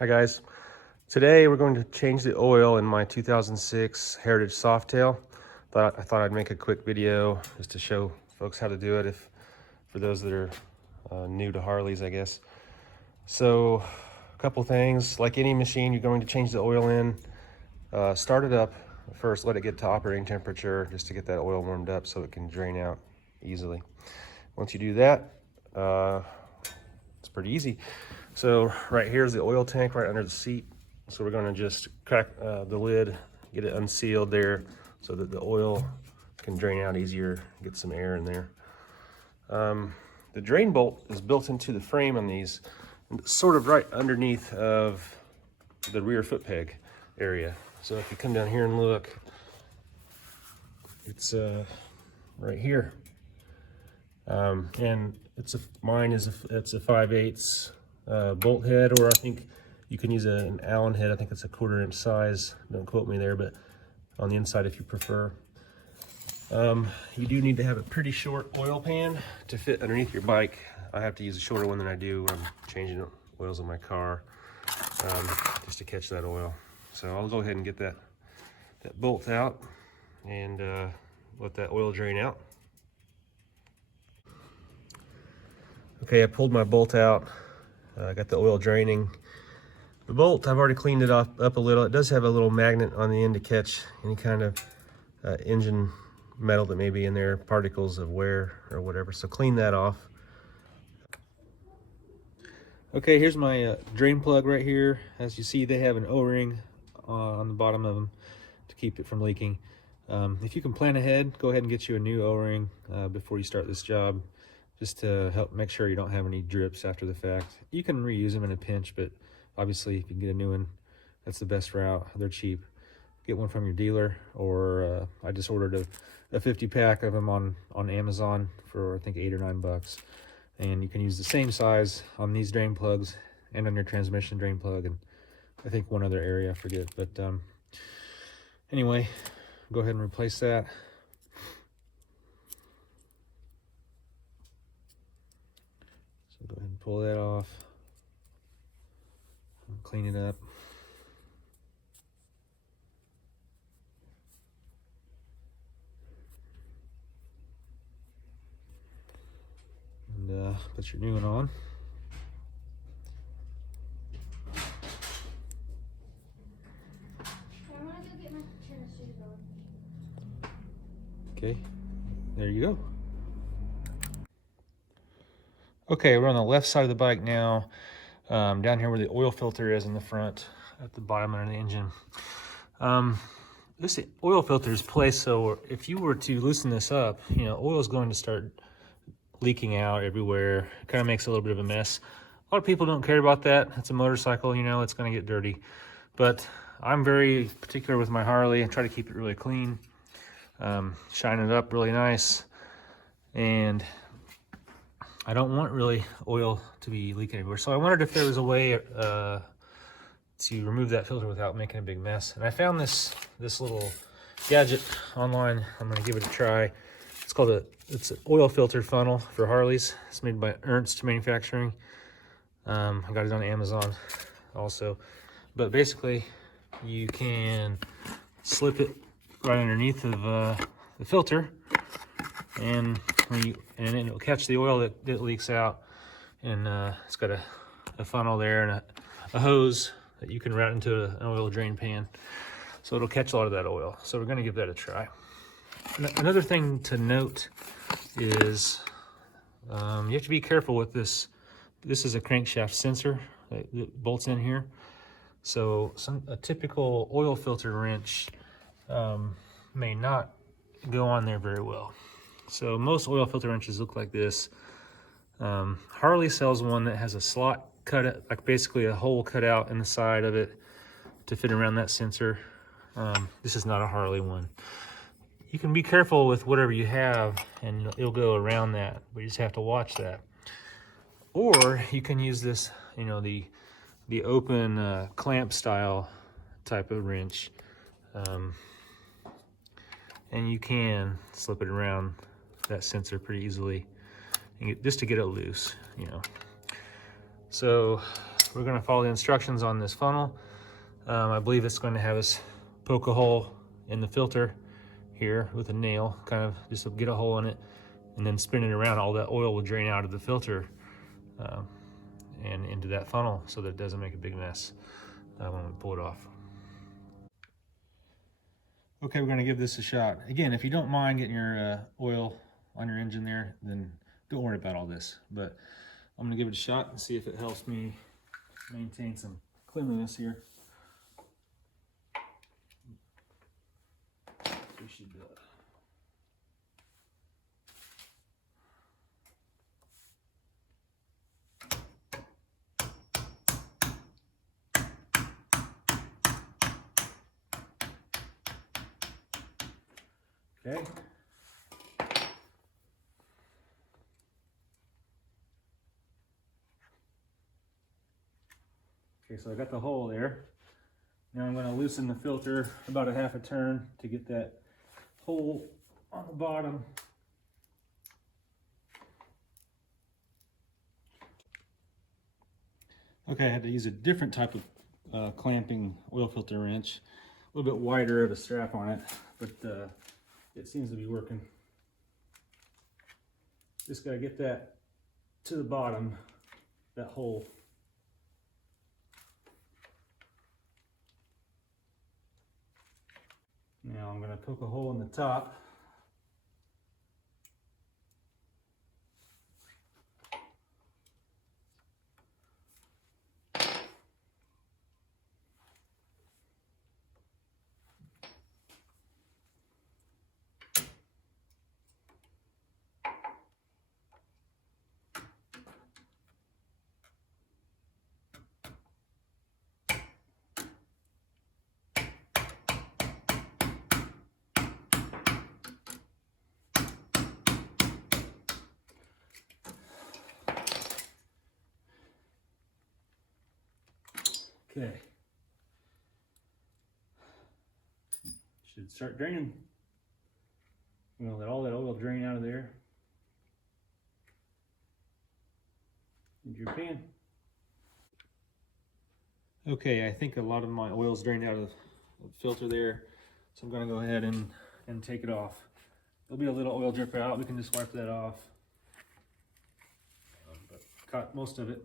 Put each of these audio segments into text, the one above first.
Hi guys. Today we're going to change the oil in my 2006 Heritage Softail. I thought I'd make a quick video just to show folks how to do it, if for those that are new to Harleys, I guess. So a couple things. Like any machine, you're going to change the oil in. Start it up first, let it get to operating temperature just to get that oil warmed up so it can drain out easily. Once you do that, it's pretty easy. So right here is the oil tank right under the seat. So we're going to just crack the lid, get it unsealed there so that the oil can drain out easier, get some air in there. The drain bolt is built into the frame on these, sort of right underneath of the rear foot peg area. So if you come down here and look, it's right here. And it's a 5/8 bolt head, or I think you can use an Allen head. I think it's a 1/4 inch size. Don't quote me there, but on the inside if you prefer. You do need to have a pretty short oil pan to fit underneath your bike. I have to use a shorter one than I do when I'm changing oils in my car, just to catch that oil. So I'll go ahead and get that bolt out and let that oil drain out. Okay, I pulled my bolt out. I got the oil draining. The bolt, I've already cleaned it up a little. It does have a little magnet on the end to catch any kind of engine metal that may be in there, particles of wear or whatever. So clean that off. Okay, here's my drain plug right here. As you see, they have an O-ring on the bottom of them to keep it from leaking. If you can plan ahead, go ahead and get you a new O-ring before you start this job, just to help make sure you don't have any drips after the fact. You can reuse them in a pinch, but obviously if you can get a new one, that's the best route. They're cheap. Get one from your dealer, or I just ordered a 50 pack of them on Amazon for I think $8 or $9. And you can use the same size on these drain plugs and on your transmission drain plug, and I think one other area, I forget. But anyway, go ahead and replace that. So go ahead and pull that off, and clean it up. And put your new one on. Okay, there you go. Okay, we're on the left side of the bike now, down here where the oil filter is in the front, at the bottom of the engine. This oil filter is placed so if you were to loosen this up, oil is going to start leaking out everywhere. Kind of makes a little bit of a mess. A lot of people don't care about that. It's a motorcycle, it's going to get dirty. But I'm very particular with my Harley. I try to keep it really clean, shine it up really nice, and I don't want really oil to be leaking everywhere. So I wondered if there was a way to remove that filter without making a big mess. And I found this little gadget online. I'm going to give it a try. It's called it's an oil filter funnel for Harleys. It's made by Ernst Manufacturing. I got it on Amazon also. But basically, you can slip it right underneath of the filter, and it'll catch the oil that leaks out. And it's got a funnel there and a hose that you can route into an oil drain pan. So it'll catch a lot of that oil. So we're going to give that a try. Another thing to note is you have to be careful with this. This is a crankshaft sensor that bolts in here. So a typical oil filter wrench may not go on there very well. So most oil filter wrenches look like this. Harley sells one that has a slot cut, like basically a hole cut out in the side of it to fit around that sensor. This is not a Harley one. You can be careful with whatever you have, and it'll go around that, but you just have to watch that. Or you can use this, the open clamp style type of wrench, and you can slip it around that sensor pretty easily, and just to get it loose, So we're going to follow the instructions on this funnel. I believe it's going to have us poke a hole in the filter here with a nail, kind of just to get a hole in it, and then spin it around. All that oil will drain out of the filter and into that funnel so that it doesn't make a big mess when we pull it off. Okay, we're going to give this a shot. Again, if you don't mind getting your oil on your engine there, then don't worry about all this. But I'm going to give it a shot and see if it helps me maintain some cleanliness here. We should do it. Okay. Okay, so I got the hole there. Now I'm going to loosen the filter about a half a turn to get that hole on the bottom. Okay, I had to use a different type of clamping oil filter wrench. A little bit wider of a strap on it, but it seems to be working. Just got to get that to the bottom, that hole. Now I'm going to poke a hole in the top. Okay. Should start draining. I'm going to let all that oil drain out of there. Into your pan. Okay, I think a lot of my oil's drained out of the filter there, so I'm going to go ahead and take it off. There'll be a little oil drip out. We can just wipe that off. But caught most of it.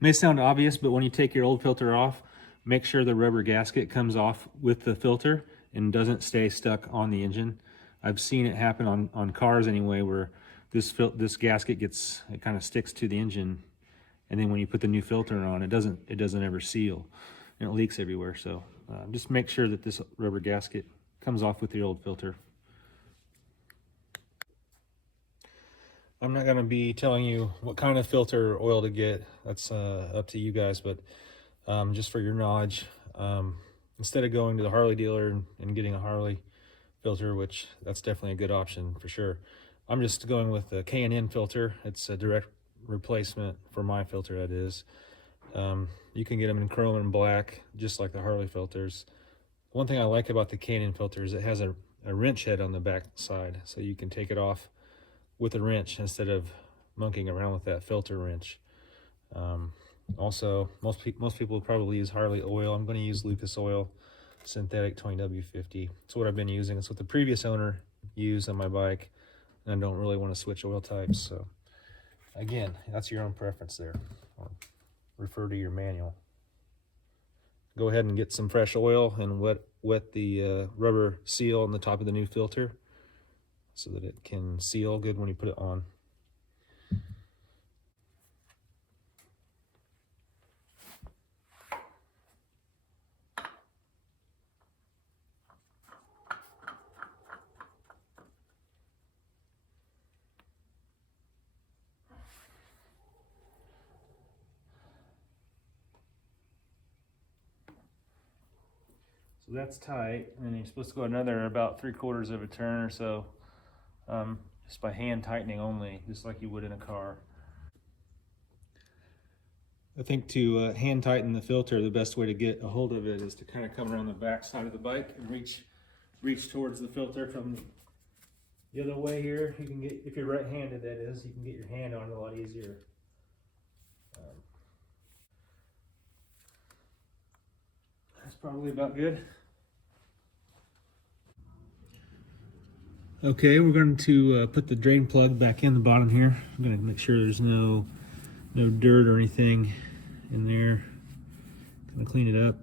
May sound obvious, but when you take your old filter off, make sure the rubber gasket comes off with the filter and doesn't stay stuck on the engine. I've seen it happen on cars anyway, where this gasket it kind of sticks to the engine, and then when you put the new filter on, it doesn't ever seal, and it leaks everywhere. So just make sure that this rubber gasket comes off with the old filter. I'm not going to be telling you what kind of filter or oil to get. That's up to you guys, but just for your knowledge, instead of going to the Harley dealer and getting a Harley filter, which that's definitely a good option for sure, I'm just going with the K&N filter. It's a direct replacement for my filter, that is. You can get them in chrome and black, just like the Harley filters. One thing I like about the K&N filter is it has a wrench head on the back side, so you can take it off with a wrench instead of monkeying around with that filter wrench. Also, most people probably use Harley oil. I'm going to use Lucas oil, synthetic 20W50. It's what I've been using. It's what the previous owner used on my bike, and I don't really want to switch oil types. So again, that's your own preference there. Refer to your manual. Go ahead and get some fresh oil and wet the rubber seal on the top of the new filter, so that it can seal good when you put it on. So that's tight, and then you're supposed to go another about 3/4 of a turn or so, just by hand tightening only, just like you would in a car. I think to hand tighten the filter, the best way to get a hold of it is to kind of come around the back side of the bike and reach towards the filter from the other way here. You can get, if you're right-handed that is, you can get your hand on it a lot easier. That's probably about good. Okay, we're going to put the drain plug back in the bottom here. I'm going to make sure there's no dirt or anything in there. Going to clean it up.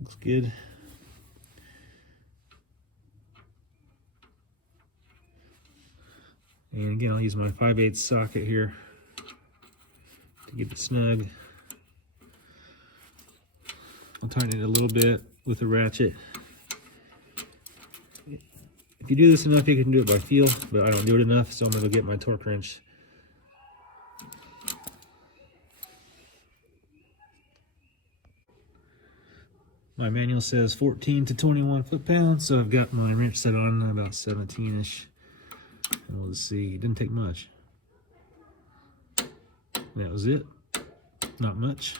Looks good. And again, I'll use my 5/8 socket here to get it snug. I'll tighten it a little bit with a ratchet. If you do this enough, you can do it by feel, but I don't do it enough, so I'm going to get my torque wrench. My manual says 14 to 21 foot-pounds, so I've got my wrench set on about 17-ish. And we'll just see. It didn't take much. That was it. Not much.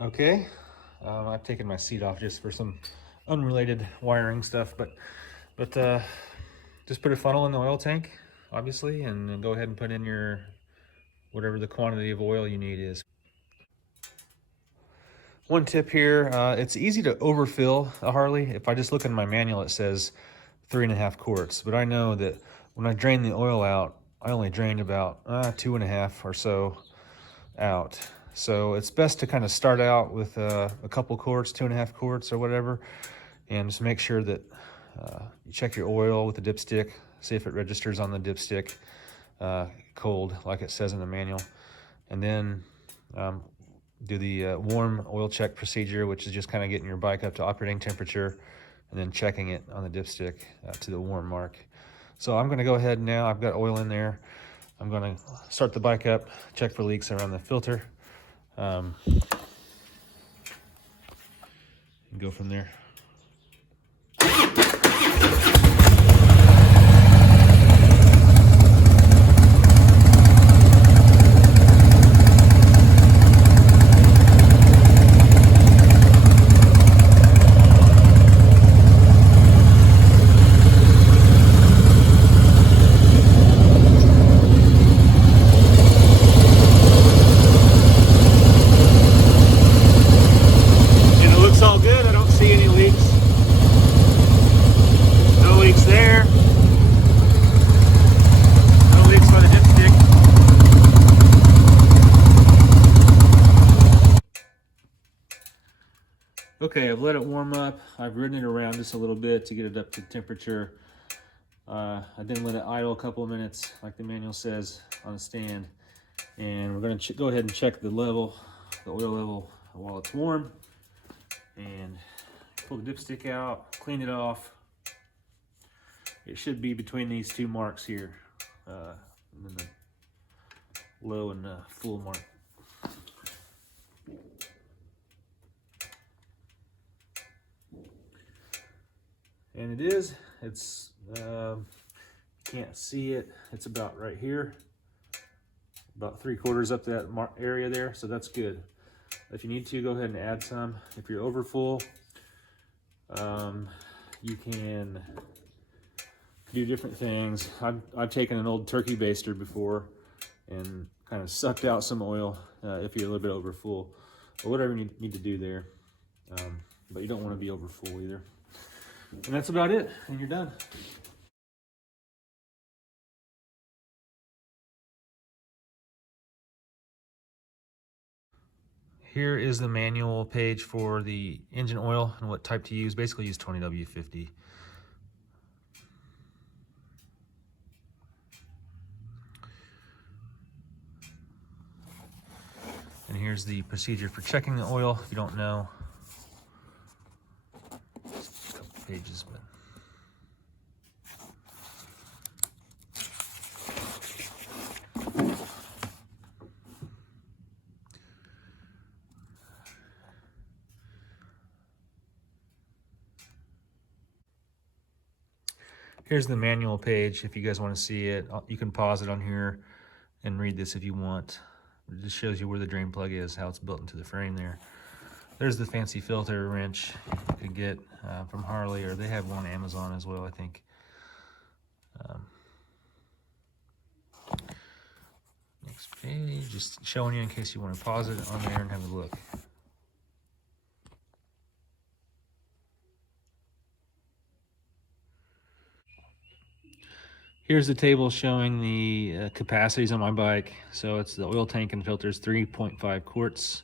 Okay, I've taken my seat off just for some unrelated wiring stuff, but just put a funnel in the oil tank, obviously, and then go ahead and put in your whatever the quantity of oil you need is. One tip here, it's easy to overfill a Harley. If I just look in my manual, it says 3.5 quarts, but I know that when I drain the oil out, I only drained about 2.5 or so out. So it's best to kind of start out with a couple quarts, 2.5 quarts or whatever, and just make sure that you check your oil with the dipstick, see if it registers on the dipstick cold, like it says in the manual, and then do the warm oil check procedure, which is just kind of getting your bike up to operating temperature and then checking it on the dipstick to the warm mark. So I'm going to go ahead now. I've got oil in there. I'm going to start the bike up, check for leaks around the filter, and go from there. Okay, I've let it warm up. I've ridden it around just a little bit to get it up to temperature. I then let it idle a couple of minutes, like the manual says, on a stand. And we're going to go ahead and check the level, the oil level, while it's warm. And pull the dipstick out, clean it off. It should be between these two marks here, and then the low and full mark. And it is, it's, can't see it, it's about right here, about 3/4 up that area there, so that's good. If you need to, go ahead and add some. If you're over full, you can do different things. I've taken an old turkey baster before and kind of sucked out some oil if you're a little bit over full, or whatever you need to do there. But you don't want to be over full either. And that's about it, and you're done. Here is the manual page for the engine oil and what type to use. Basically use 20W50. And here's the procedure for checking the oil if you don't know. pages, but here's the manual page. If you guys want to see it, you can pause it on here and read this if you want. It just shows you where the drain plug is, how it's built into the frame there. There's the fancy filter wrench you could get from Harley, or they have one on Amazon as well, I think. Next page, just showing you in case you want to pause it on there and have a look. Here's the table showing the capacities on my bike. So it's the oil tank and filters, 3.5 quarts.